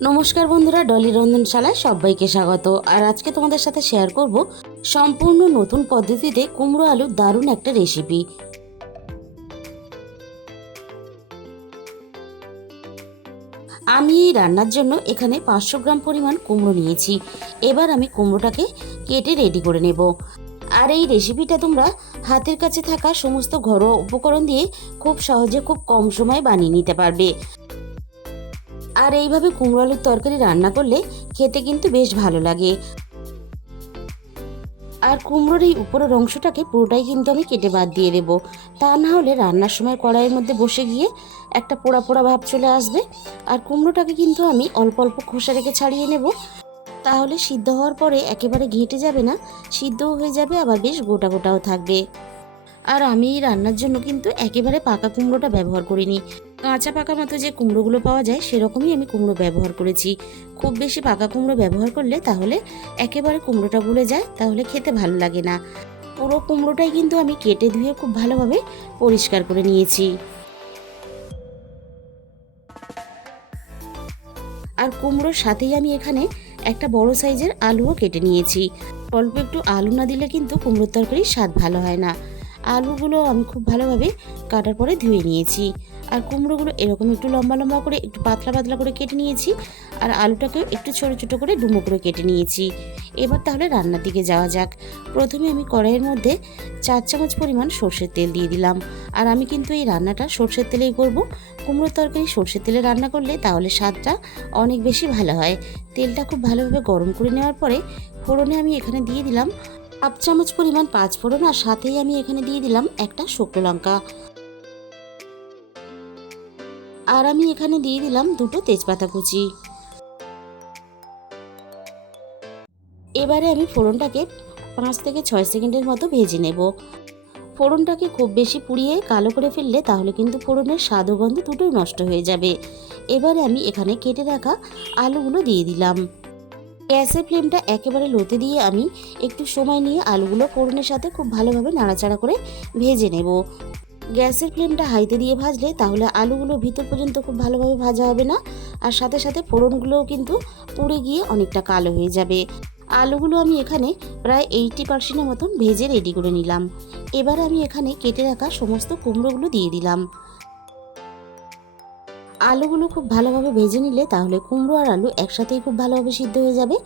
নমস্কার বন্ধুরা, ডলি রন্ধনশালায় সবাইকে স্বাগত। আর আজকে তোমাদের সাথে শেয়ার করব সম্পূর্ণ নতুন পদ্ধতিতে কুমড়ো আলুর দারুণ একটা রেসিপি। আমি এই রান্নার জন্য এখানে 500 গ্রাম পরিমাণ কুমড়ো নিয়েছি। এবার আমি কুমড়োটাকে কেটে রেডি করে নেব। আর এই রেসিপিটা তোমরা হাতের কাছে থাকা সমস্ত ঘরোয়া উপকরণ দিয়ে খুব সহজে খুব কম সময়ে বানিয়ে নিতে পারবে। আর এইভাবে কুমড়ো আলুর তরকারি রান্না করলে খেতে কিন্তু বেশ ভালো লাগে। আর কুমড়োর এই উপরের অংশটাকে পুরোটাই কিন্তু আমি কেটে বাদ দিয়ে দেবো, তা না হলে রান্নার সময় কড়াইয়ের মধ্যে বসে গিয়ে একটা পোড়া পোড়া ভাব চলে আসবে। আর কুমড়োটাকে কিন্তু আমি অল্প অল্প খোসা রেখে ছাড়িয়ে নেব, তাহলে সিদ্ধ হওয়ার পরে একেবারে ঘেঁটে যাবে না, সিদ্ধও হয়ে যাবে, আবার বেশ গোটা গোটাও থাকবে। আর আমি এই রান্নার জন্য কিন্তু একেবারে পাকা কুমড়োটা ব্যবহার করিনি, কাঁচা পাকা মতো যে কুমড়োগুলো পাওয়া যায় সেরকমই আমি কুমড়ো ব্যবহার করেছি। খুব বেশি পাকা কুমড়ো ব্যবহার করলে তাহলে একেবারে কুমড়োটা গলে যায়, তাহলে খেতে ভালো লাগে না। পুরো কুমড়োটাই কিন্তু আমি কেটে ধুয়ে খুব ভালোভাবে পরিষ্কার করে নিয়েছি। আর কুমড়োর সাথেই আমি এখানে একটা বড় সাইজের আলুও কেটে নিয়েছি। অল্প একটু আলু না দিলে কিন্তু কুমড়োর তরকারির স্বাদ ভালো হয় না। আলুগুলো আমি খুব ভালোভাবে কাটার পরে ধুয়ে নিয়েছি। আর কুমড়োগুলো এরকম একটু লম্বা লম্বা করে একটু পাতলা পাতলা করে কেটে নিয়েছি। আর আলুটাকেও একটু ছোট ছোট করে ডুমো করে কেটে নিয়েছি। এবার তাহলে রান্নার দিকে যাওয়া যাক। প্রথমে আমি কড়াইয়ের মধ্যে 4 চামচ পরিমাণ সর্ষের তেল দিয়ে দিলাম। আর আমি কিন্তু এই রান্নাটা সর্ষের তেলেই করব। কুমড়োর তরকারি সর্ষের তেলে রান্না করলে তাহলে স্বাদটা অনেক বেশি ভালো হয়। তেলটা খুব ভালোভাবে গরম করে নেওয়ার পরে ফোড়নে আমি এখানে দিয়ে দিলাম 1 চামচ পরিমাণ 5 ফোড়ন, আর সাথেই আমি এখানে দিয়ে দিলাম একটা শুকনো লঙ্কা। আর আমি এখানে দিয়ে দিলাম 2টো তেজপাতা কুচি। এবারে আমি ফোড়নটাকে 5 থেকে 6 সেকেন্ডের মতো ভেজে নেব। ফোড়নটাকে খুব বেশি পুড়িয়ে কালো করে ফেললে তাহলে কিন্তু ফোড়নের স্বাদ ও গন্ধ দুটোই নষ্ট হয়ে যাবে। এবারে আমি এখানে কেটে রাখা আলুগুলো দিয়ে দিলাম। গ্যাসের ফ্লেমটা একেবারে লোতে দিয়ে আমি একটু সময় নিয়ে আলুগুলো ফোড়নের সাথে খুব ভালোভাবে নাড়াচাড়া করে ভেজে নেব। গ্যাসের ফ্লেমটা হাইতে দিয়ে ভাজলে তাহলে আলুগুলো ভিতর পর্যন্ত খুব ভালোভাবে ভাজা হবে না, আর সাথে সাথে ফোড়নগুলোও কিন্তু পুড়ে গিয়ে অনেকটা কালো হয়ে যাবে। আলুগুলো আমি এখানে প্রায় 80% মতন ভেজে রেডি করে নিলাম। এবার আমি এখানে কেটে রাখা সমস্ত কুমড়োগুলো দিয়ে দিলাম। আলুগুলো খুব ভালোভাবে ভেজে নিলে তাহলে কুমড়ো আর আলু একসাথেই খুব ভালোভাবে সিদ্ধ হয়ে যাবে।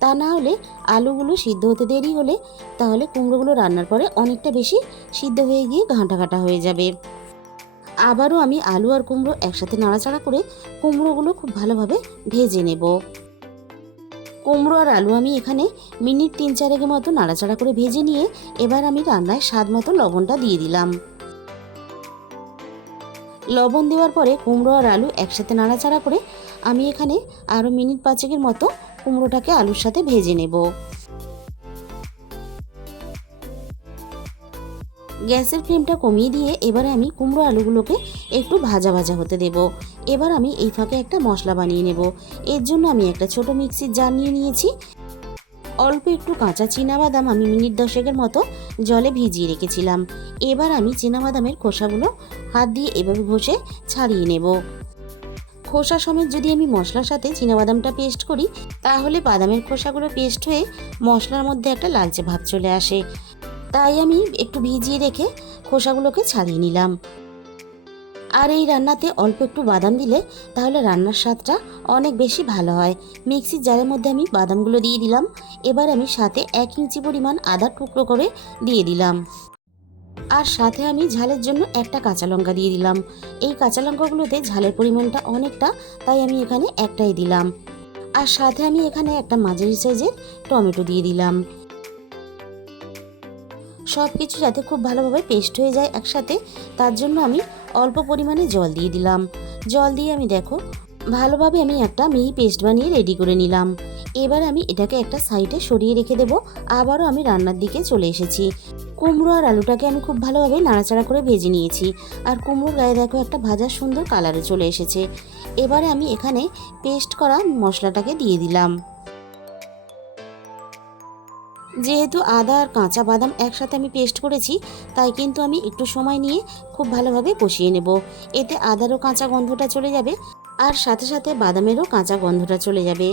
তা না হলে আলুগুলো সিদ্ধ হতে দেরি হলে তাহলে কুমড়োগুলো রান্নার পরে অনেকটা বেশি সিদ্ধ হয়ে গিয়ে ঘাঁটা ঘাঁটা হয়ে যাবে। আবারও আমি আলু আর কুমড়ো একসাথে নাড়াচাড়া করে কুমড়োগুলো খুব ভালোভাবে ভেজে নেব। কুমড়ো আর আলু আমি এখানে মিনিট 3-4 মতো নাড়াচাড়া করে ভেজে নিয়ে এবার আমি রান্নায় স্বাদ মতো লবণটা দিয়ে দিলাম। লবণ দেওয়ার পরে কুমড়ো আর আলু একসাথে নাড়াচাড়া করে আমি এখানে আরও মিনিট 5 মতো কুমড়োটাকে আলুর সাথে ভেজে নেব। গ্যাসের ফ্লেমটা কমিয়ে দিয়ে এবারে আমি কুমড়ো আলুগুলোকে একটু ভাজা ভাজা হতে দেব। এবার আমি এই ফাঁকে একটা মশলা বানিয়ে নেব। এর জন্য আমি একটা ছোট মিক্সির জার নিয়ে নিয়েছি। অল্প একটু কাঁচা চীনাবাদাম আমি মিনিট 10 মতো জলে ভিজিয়ে রেখেছিলাম। এবার আমি চীনাবাদামের খোসাগুলো হাত দিয়ে এভাবে ঘষে ছাড়িয়ে নেব। খোসা সমেত যদি আমি মশলার সাথে চীনাবাদামটা পেস্ট করি তাহলে বাদামের খোসাগুলো পেস্ট হয়ে মশলার মধ্যে একটা লালচে ভাব চলে আসে। তাই আমি একটু ভিজিয়ে রেখে খোসাগুলোকে ছাড়িয়ে নিলাম। আর এই রান্নাতে অল্প একটু বাদাম দিলে তাহলে রান্নার স্বাদটা অনেক বেশি ভালো হয়। মিক্সির জারের মধ্যে আমি বাদামগুলো দিয়ে দিলাম। এবার আমি সাথে 1 ইঞ্চি পরিমাণ আদা টুকরো করে দিয়ে দিলাম। আর সাথে আমি ঝালের জন্য একটা কাঁচা লঙ্কা দিয়ে দিলাম। এই কাঁচা লঙ্কাগুলোতে ঝালের পরিমাণটা অনেকটা, তাই আমি এখানে একটাই দিলাম। আর সাথে আমি এখানে একটা মাঝারি সাইজের টমেটো দিয়ে দিলাম। সব কিছু যাতে খুব ভালোভাবে পেস্ট হয়ে যায় একসাথে, তার জন্য আমি অল্প পরিমাণে জল দিয়ে দিলাম। জল দিয়ে আমি দেখো ভালোভাবে আমি একটা মিহি পেস্ট বানিয়ে রেডি করে নিলাম। এবার আমি এটাকে একটা সাইডে সরিয়ে রেখে দেব। আবারও আমি রান্নার দিকে চলে এসেছি। কুমড়ো আর আলুটাকে আমি খুব ভালোভাবে নাড়াচাড়া করে ভেজে নিয়েছি। আর কুমড়োর গায়ে দেখো একটা ভাজা সুন্দর কালারে চলে এসেছে। এবারে আমি এখানে পেস্ট করা মশলাটাকে দিয়ে দিলাম। যেহেতু আদা আর কাঁচা বাদাম একসাথে আমি পেস্ট করেছি, তাই কিন্তু আমি একটু সময় নিয়ে খুব ভালোভাবে কষিয়ে নেব। এতে আদারও কাঁচা গন্ধটা চলে যাবে। আর সাথে সাথে বাদামেরও কাঁচা গন্ধটা চলে যাবে।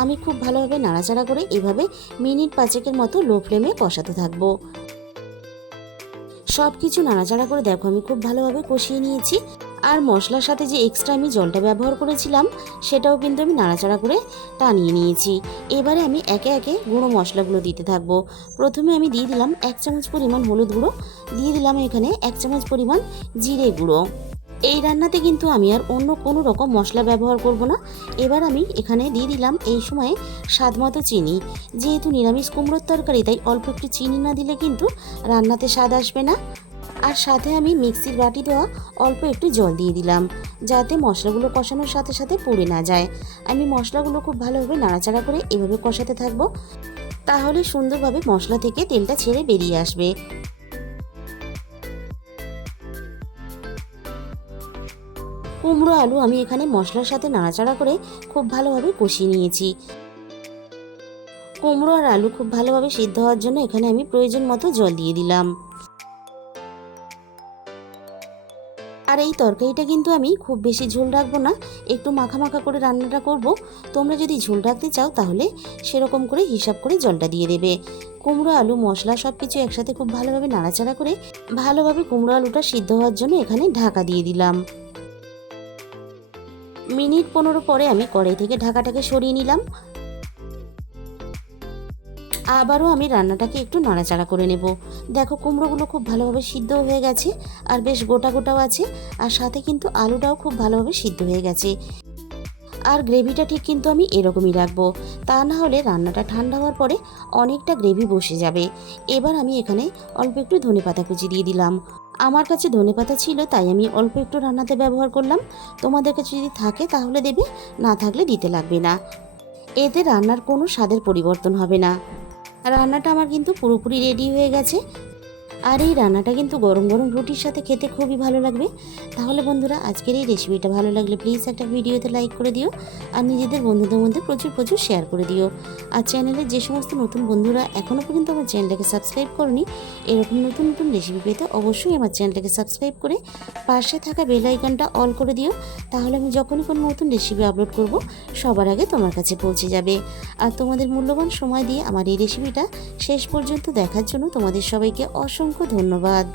আমি খুব ভালোভাবে নাড়াচাড়া করে এভাবে মিনিট 5 মতো লো ফ্লেমে কষাতে থাকবো। সব কিছু নাড়াচাড়া করে দেখো আমি খুব ভালোভাবে কষিয়ে নিয়েছি। আর মশলার সাথে যে এক্সট্রা আমি জলটা ব্যবহার করেছিলাম সেটাও কিন্তু আমি নাড়াচাড়া করে টানিয়ে নিয়েছি। এবারে আমি একে একে গুঁড়ো মশলাগুলো দিতে থাকবো। প্রথমে আমি দিয়ে দিলাম 1 চামচ পরিমাণ হলুদ গুঁড়ো, দিয়ে দিলাম এখানে 1 চামচ পরিমাণ জিরে গুঁড়ো। এই রান্নাতে কিন্তু আমি আর অন্য কোনো রকম মশলা ব্যবহার করব না। এবার আমি এখানে দিয়ে দিলাম এই সময়ে স্বাদ মতো চিনি। যেহেতু নিরামিষ কুমড়োর তরকারি তাই অল্প একটু চিনি না দিলে কিন্তু রান্নাতে স্বাদ আসবে না। আর সাথে আমি মিক্সির বাটি দেওয়া অল্প একটু জল দিয়ে দিলাম, যাতে মশলাগুলো কষানোর সাথে সাথে পুড়ে না যায়। আমি মশলাগুলো খুব ভালোভাবে নাড়াচাড়া করে এভাবে কষাতে থাকবো, তাহলে সুন্দরভাবে মশলা থেকে তেলটা ছেড়ে বেরিয়ে আসবে। কুমড়ো আলু আমি এখানে মশলার সাথে নাড়াচাড়া করে খুব ভালোভাবে কষিয়ে নিয়েছি। কুমড়ো আর আলু খুব ভালোভাবে সিদ্ধ হওয়ার জন্য এখানে আমি প্রয়োজন মতো জল দিয়ে দিলাম। আর এই তরকারিটা কিন্তু আমি খুব বেশি ঝোল রাখবো না, একটু মাখা মাখা করে রান্নাটা করব। তোমরা যদি ঝোল রাখতে চাও তাহলে সেরকম করে হিসাব করে জলটা দিয়ে দেবে। কুমড়ো আলু মশলা সব কিছু একসাথে খুব ভালোভাবে নাড়াচাড়া করে ভালোভাবে কুমড়ো আলুটা সিদ্ধ হওয়ার জন্য এখানে ঢাকা দিয়ে দিলাম। মিনিট 15 পরে আমি কড়াই থেকে ঢাকাটাকে সরিয়ে নিলাম। আবারও আমি রান্নাটাকে একটু নাড়াচাড়া করে নেব। দেখো কুমড়োগুলো খুব ভালোভাবে সিদ্ধ হয়ে গেছে, আর বেশ গোটা গোটাও আছে, আর সাথে কিন্তু আলুটাও খুব ভালোভাবে সিদ্ধ হয়ে গেছে। আর গ্রেভিটা ঠিক কিন্তু আমি এরকমই রাখবো, তা না হলে রান্নাটা ঠান্ডা হওয়ার পরে অনেকটা গ্রেভি বসে যাবে। এবার আমি এখানে অল্প একটু ধনেপাতা কুচি দিয়ে দিলাম। আমার কাছে ধনেপাতা ছিল তাই আমি অল্প একটু রান্নাতে ব্যবহার করলাম। তোমাদের কাছে যদি থাকে তাহলে দেবে, না থাকলে দিতে লাগবে না। এতে রান্নার কোনো স্বাদের পরিবর্তন হবে না। রান্নাটা আমার কিন্তু পুরোপুরি রেডি হয়ে গেছে। আর এই রান্নাটা কিন্তু গরম গরম রুটির সাথে খেতে খুবই ভালো লাগবে। তাহলে বন্ধুরা আজকের এই রেসিপিটা ভালো লাগলে প্লিজ একটা ভিডিওতে লাইক করে দিও, আর নিজেদের বন্ধুদের মধ্যে প্রচুর প্রচুর শেয়ার করে দিও। আর চ্যানেলের যে সমস্ত নতুন বন্ধুরা এখনও পর্যন্ত আমার চ্যানেলটাকে সাবস্ক্রাইব করনি, এরকম নতুন নতুন রেসিপি পেতে অবশ্যই আমার চ্যানেলটাকে সাবস্ক্রাইব করে পাশে থাকা বেল আইকনটা অল করে দিও। তাহলে আমি যখনই কোনো নতুন রেসিপি আপলোড করব সবার আগে তোমার কাছে পৌঁছে যাবে। আর তোমাদের মূল্যবান সময় দিয়ে আমার এই রেসিপিটা শেষ পর্যন্ত দেখার জন্য তোমাদের সবাইকে অসংখ্য ধন্যবাদ।